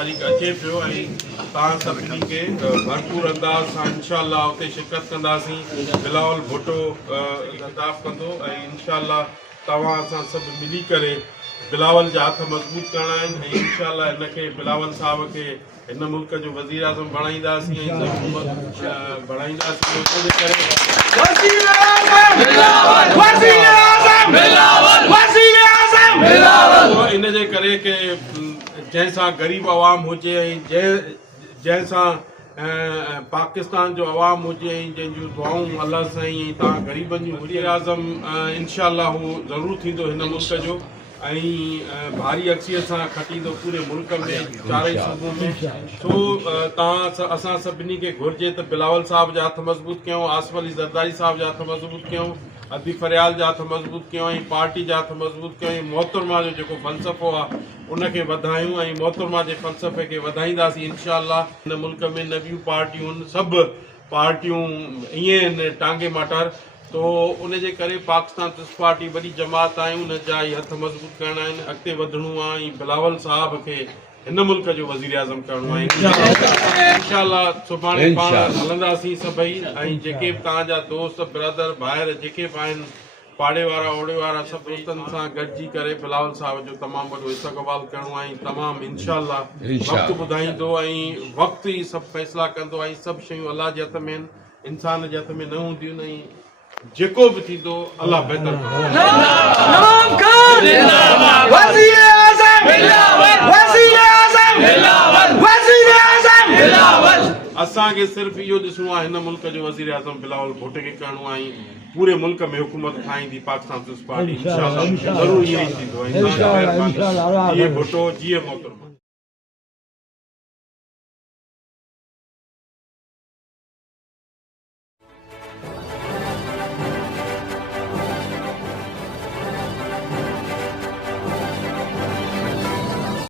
तारीख़ अचे पियो ऐं तव्हां सभिनी खे भरपूर अंदाज़ सां इंशाअल्लाह उते शिरकत कंदासीं। बिलावल भुट्टो ख़िताब कंदो ऐं इंशाअल्लाह तव्हां असां सभु मिली करे बिलावल जा हथ मज़बूत करणा आहिनि ऐं इंशाअल्लाह हिनखे बिलावल साहब खे हिन मुल्क जो वज़ीर आज़म बणाईंदासीं ऐं बणाईंदासीं। इन जे करे कि जंहिंसां ग़रीब आवाम हुजे ऐं जंहिंसां पाकिस्तान जो आवाम हुजे ऐं जंहिंजूं दुआऊं अल्लाह साईं ऐं तव्हां ग़रीबनि जूं वज़ीर आज़म इंशाअल्लाह हू ज़रूरु थींदो हिन मुल्क जो ऐं भारी अक्सीअ सां खटींदो पूरे मुल्क में चारई सूबों में। सो तव्हां असां सभिनी खे घुरिजे त बिलावल साहब जा हथ मज़बूत कयूं, आसिफ अली ज़रदारी साहब जा हथ मज़बूत कयूं, अबी फरियाल जा हथ मज़बूत कयूं ऐं पार्टी जा हथ मज़बूत कयूं ऐं मोहतरमा जो जेको फ़लसफ़ो आहे उनखे वधायूं ऐं मोहतरमा जे फ़लसफ़े खे वधाईंदासीं इंशाअल्लाह। हिन मुल्क में न ॿियूं पार्टियूं सभु पार्टियूं ईअं आहिनि टांगे मटर, तो उन जे करे पाकिस्तान पीपल्स पार्टी वॾी जमात आहे, उन जा ई हथ मज़बूत करणा आहिनि, अॻिते वधिणो आहे ऐं बिलावल साहब खे हिन मुल्क जो वज़ीर आज़म करणो आहे इंशाअल्लाह। सुभाणे पाण हलंदासीं सभई ऐं जेके बि तव्हांजा दोस्त ब्रदर ॿाहिरि जेके बि आहिनि पाड़े वारा ओड़े वारा सभु दोस्तनि सां गॾिजी करे बिलावल साहब जो तमामु वॾो इस्तक़बाल करणो आहे ऐं तमामु इंशाअल्लाह वक़्तु ॿुधाईंदो ऐं वक़्तु ई सभु फ़ैसिला कंदो ऐं सभु शयूं अलाह जे हथ में आहिनि, इंसान जे हथ में न हूंदियूं ऐं जेको बि थींदो अलाह बहितर असांखे सिर्फ़ु इहो ॾिसणो आहे हिन मुल्क जो वज़ीर आज़म बिलावल भुट्टो खे करणो आहे ऐं पूरे मुल्क में हुकूमत ठाहींदी पाकिस्तान पीपल्स पार्टी इंशाअल्लाह ज़रूरु ईअं ई थींदो। भुट्टो जीअं मोहतरमा।